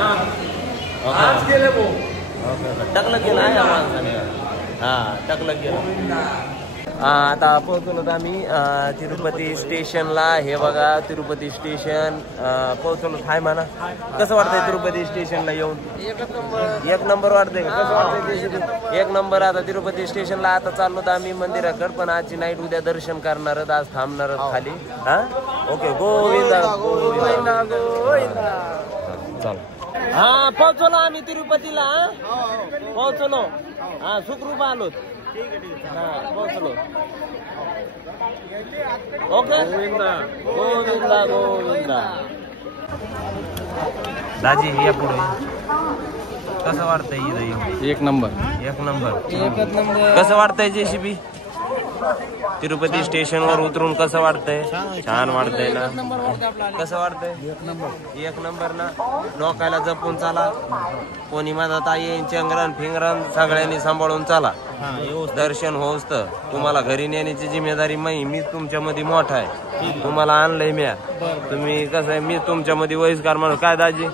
आज गेले भाऊ. टाकलं गेलं आहे माणसाने. हा टाकलं गेलं. आता पोहोचलो आम्ही तिरुपती स्टेशनला. हे बघा तिरुपती स्टेशन पोहोचलो. हाय म्हणा. कसं वाटतंय तिरुपती स्टेशनला येऊन? एक नंबर वाटतंय का? कसं वाटतंय? एक नंबर. आता तिरुपती स्टेशनला आता चाललो तर आम्ही मंदिराकडे, पण आजची नाईट उद्या दर्शन करणार, आज थांबणार खाली. हा ओके. गोविंदा गोविंदा गोविंदा. चल. हा पोहोचलो आम्ही तिरुपतीला. पोहोचलो. हा सुखरूप आलो. हा पोहोचलो. ओके. गोविंदा गोविंदा गोविंदा. दाजी या पुढे. कसं वाटतंय इथं येऊन? एक नंबर. एक नंबर. कसं वाटतंय जेसीबी? तिरुपती स्टेशनवर उतरून कसं वाटतंय? छान वाटतंय ना? कसं वाटतंय? एक नंबर ना. लोकायला जपून चाला. कोणी मदत येईन चंगरण फिंगरण सगळ्यांनी सांभाळून चाला. दर्शन होऊस तर तुम्हाला घरी नेण्याची जिम्मेदारी मी तुमच्यामध्ये मोठा आहे. तुम्हाला आणलंय म्या. तुम्ही कसं आहे, मी तुमच्यामध्ये वयस्कार माणूस. काय दाजी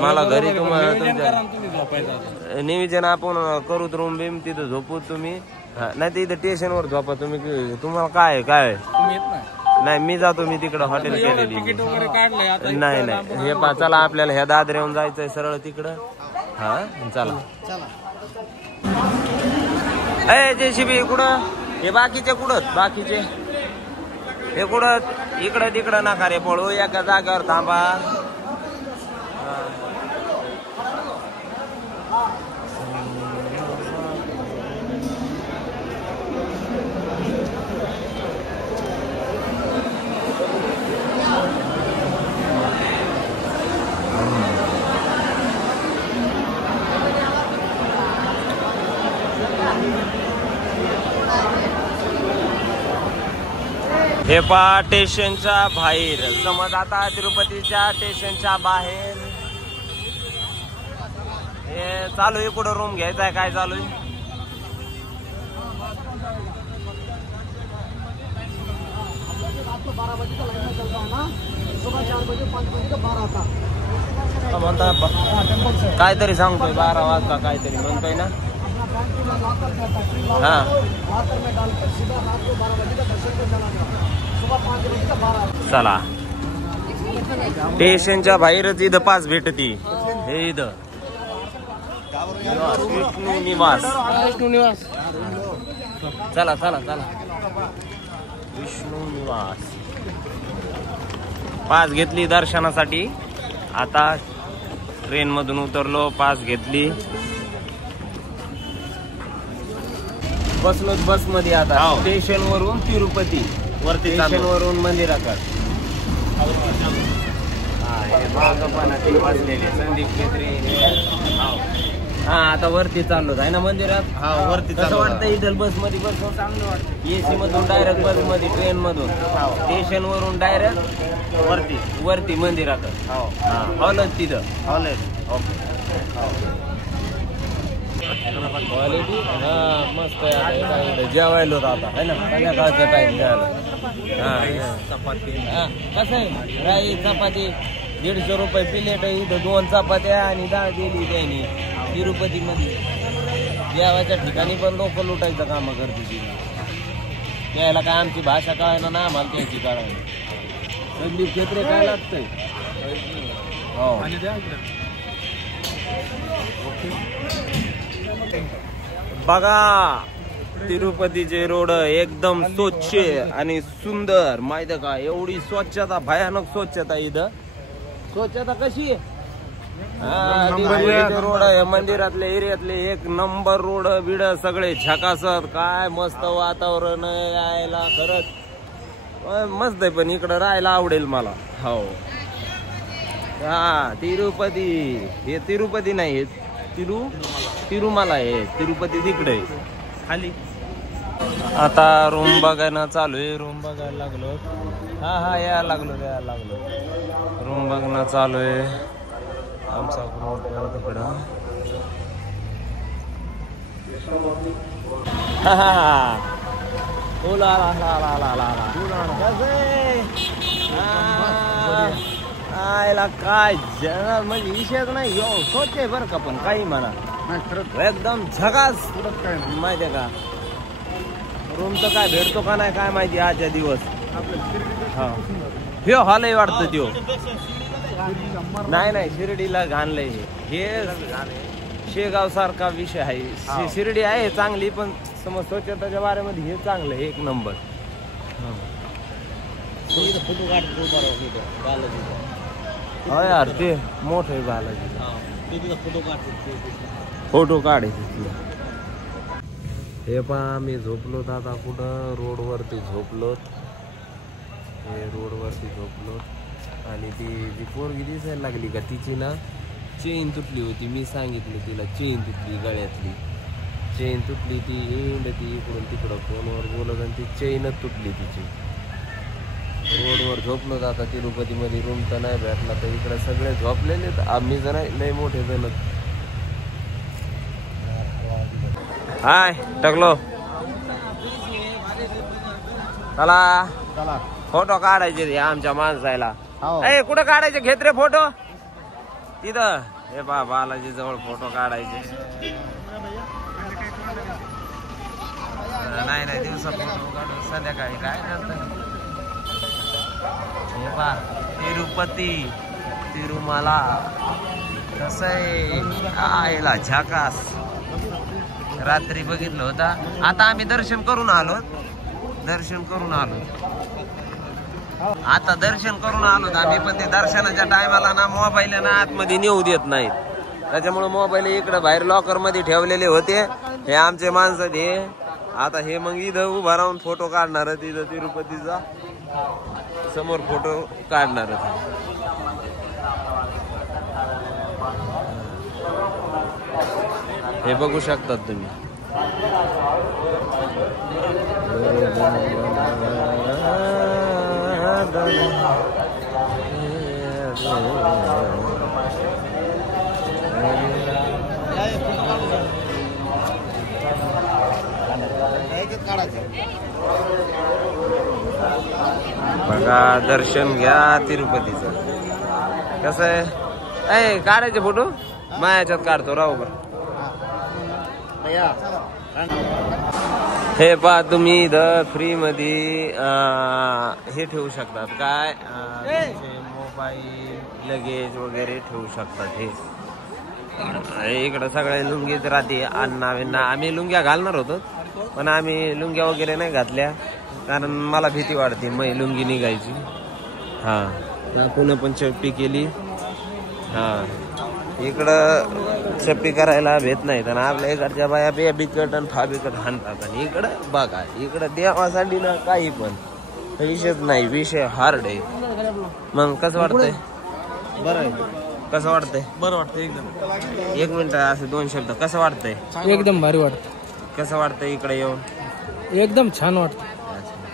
मला घरी तुम्हाला तुमच्या नियोजन आपण करू. रूम बिम तिथं झोपू तुम्ही. नाही तर इथं स्टेशनवर झोपा तुम्ही. तुम्हाला काय काय नाही मी जातो. मी तिकडं हॉटेल केलेली. नाही नाही हे पा चला आपल्याला ह्या दादऱ्याहून जायचंय सरळ तिकडं. हा चला. ए जेसीबी कुठं? हे बाकीचे कुठं? बाकीचे हे कुठं? इकडं तिकडं नका रे पळू. एका जागेवर थांबा. हे पा स्टेशनच्या बाहेर. समज आता तिरुपतीच्या स्टेशनच्या बाहेर हे चालू आहे. कुठं रूम घ्यायचा आहे? काय चालू आहे? म्हणता काहीतरी सांगतोय 12 वाजता काहीतरी म्हणतोय ना. हा चला. स्टेशनच्या बाहेरच इथं पास भेटती. हे इथं विष्णू निवास. विष्णू निवास. चला चला चला. विष्णू निवास. पास घेतली दर्शनासाठी. आता ट्रेन मधून उतरलो. पास घेतली. बसलो बस मध्ये. आता स्टेशन वरून तिरुपती वरती, स्टेशन वरून मंदिराकडे. संदीप खेत्री. हा आता वरती चाललो आहे ना मंदिरात. हा वरती. कसं वाटतं इथं बस मध्ये? बस चांगलं वाटतं. एसी मधून डायरेक्ट बस मध्ये, ट्रेन मधून स्टेशन वरून डायरेक्ट वरती वरती मंदिराकडे. हॉलच तिथं. हॉल. क्वालिटी हा मस्त आहे. जेवायलो आता है ना. संध्याकाळचा टाइम झाला. चपाती. कसं आहे राई चपाती 150 रुपये प्लेट आहे. इथं 2 चपात्या आणि डाळ दिली त्यांनी. तिरुपती मध्ये जेवायच्या ठिकाणी पण लोक लुटायचं काम करते. त्याला काय आमची भाषा काय ना आम्हाला त्याची कळायला. संदीप क्षेत्र काय लागतंय? हो बघा तिरुपतीचे रोड एकदम स्वच्छ आणि सुंदर. माहिती का एवढी स्वच्छता, भयानक स्वच्छता. इथं स्वच्छता कशी आहे? रोड आहे मंदिरातले एरियातले एक नंबर. रोड बिड सगळे झकासत. काय मस्त वातावरण यायला. खरंच मस्त आहे. पण इकडं राहायला आवडेल मला. हो हा तिरुपती. हे तिरुपती नाही, हे तिरुमला आहे. तिरुपती तिकडे खाली. आता रूम बघायला चालू आहे. रूम बघायला लागलो. हा यायला लागलो. रूम बघणं चालू आहे आमचा ग्रुप तिकडं. आयला काय जरा म्हणजे विषयच नाही यो स्वच्छ आहे बरं का पण काही म्हणा एकदम झकास माहितीये का रूम तर काय भेटतो का नाही काय माहिती आजच्या दिवस हा हे हॉल आहे वाटतं त्यो नाही शिर्डीला घाणलंय हे शेगाव सारखा विषय आहे शिर्डी आहे चांगली पण समज स्वच्छताच्या बारेमध्ये हे चांगलं आहे एक नंबर हो यार ते मोठ आहे बालाजी फोटो काढ हे पहा मी झोपलो आता कुठं रोडवरती झोपलो हे रोडवरती झोपलो आणि ती जी पोरगी दिसायला लागली का तिची ना चेन तुटली होती मी सांगितलं तिला चेन तुटली गळ्यातली चेन तुटली ती ती इकडून तिकडं फोनवर बोलत आणि ती चेनच तुटली तिची रोडवर झोपलो आता तिरुपतीमध्ये रूम तर नाही भेटला तर इकडे सगळे झोपलेले आम्ही जण लय मोठे जण हाय टकलो चला फोटो काढायचे आमच्या माणसाला ए कुठं काढायचे घेत रे फोटो तिथं हे बालाजी जवळ फोटो काढायचे नाही दिवसा फोटो काढू संध्याकाळी काय नंतर हे पा तिरुपती तिरुमला कसं आहे आयला झाकास रात्री बघितलं होता आता आम्ही दर्शन करून आलो आता दर्शन करून आलो आम्ही पण ते दर्शनाच्या टायमाला ना मोबाईल ना आतमध्ये नेऊ देत नाहीत त्याच्यामुळे मोबाईल इकडे बाहेर लॉकर मध्ये ठेवलेले होते हे आमचे माणसं हे आता हे मग इथं उभा राहून फोटो काढणार तिथं तिरुपतीचा समोर फोटो काढणार हे बघू शकतात तुम्ही बघा दर्शन घ्या तिरुपतीचं कसं आहे काढायचे फोटो मायाच्यात काढतो राहू बरं हे पहा तुम्ही इथं फ्री मध्ये हे ठेवू शकतात काय मोबाईल लगेज वगैरे ठेवू शकतात हे इकडं सगळे लुंगीच राहते अण्णा आम्ही लुंग्या घालणार होतो पण आम्ही लुंग्या वगैरे नाही घातल्या कारण मला भीती वाटते मै लुंगी निघायची हा पुन्हा पण चप्पी केली हा इकडं चप्पी करायला भेट नाही तर आपल्या इकडच्या बाया बे बिकट आणि फा बिकट हाणतात आणि इकडं बघा इकडं देवासाठी ना काही पण विषयच नाही विषय हार्ड आहे मग कसं वाटतंय बरं आहे कसं वाटतंय बरं वाटतं एकदम एक मिनिट असं 2 शब्द कसं वाटतंय एकदम भारी वाटतं कसं वाटतंय इकडे येऊन एकदम छान वाटतं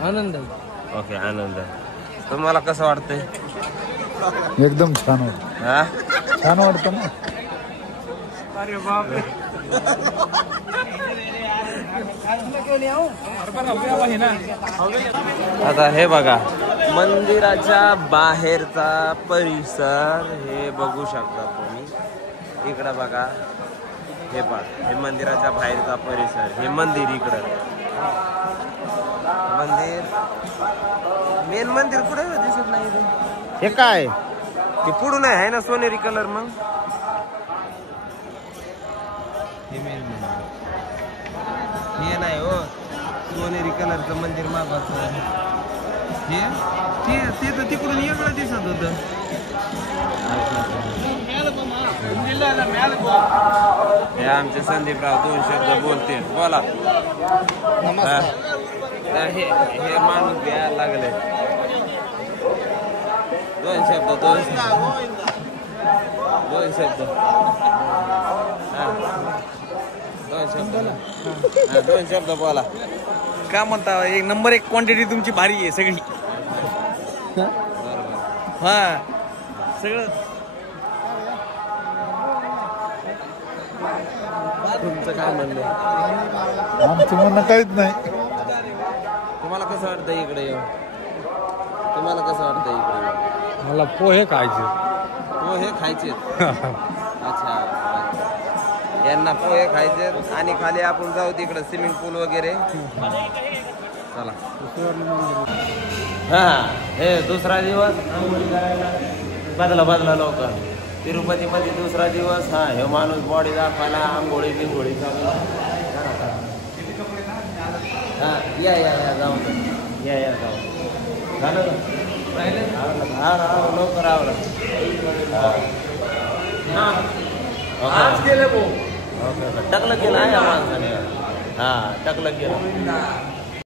आनंद आहे ओके आनंद तुम्हाला कसं वाटतंय एकदम छान वाटतं हा छान वाटतं ना अरे बापरे आता हे बघा मंदिराच्या बाहेरचा परिसर हे बघू शकता तुम्ही इकडं बघा हे पहा हे मंदिराच्या बाहेरचा परिसर हे मंदिर इकडं मंदिर मेन मंदिर कुठे दिसत नाही हे काय ते पुढून आहे ना सोनेरी कलर मग हे मेन मंदिर हे नाही हो सोनेरी कलरचं मंदिर मागवत हे ते तर तिकडून वेगळं दिसत होत हे आमचे संदीपराव 2 शब्द बोलते बोला हे माणूस घ्यायला लागले 2 शब्द 2 शब्द 2 शब्द बोला काय म्हणता एक नंबर 1 क्वांटिटी तुमची भारी आहे सगळी हा सगळं तुमचं काय म्हणणं आमचं म्हणणं काहीच नाही तुम्हाला कसं वाटतं इकडे येऊन तुम्हाला कसं वाटतं इकडे येऊन मला पोहे खायचे पोहे खायचे अच्छा यांना पोहे खायचे आणि खाली आपण जाऊ तिकडे स्विमिंग पूल वगैरे चला हा हे दुसरा दिवस बदला लवकर तिरुपती मध्ये दुसरा दिवस हा हे माणूस बॉडी दाखवायला आंघोळी बिंगोळी हा या जाऊ या जाऊ झालं हा लवकर आवरा ओके टकलं केलं आहे माणसाने हा टकलं केलं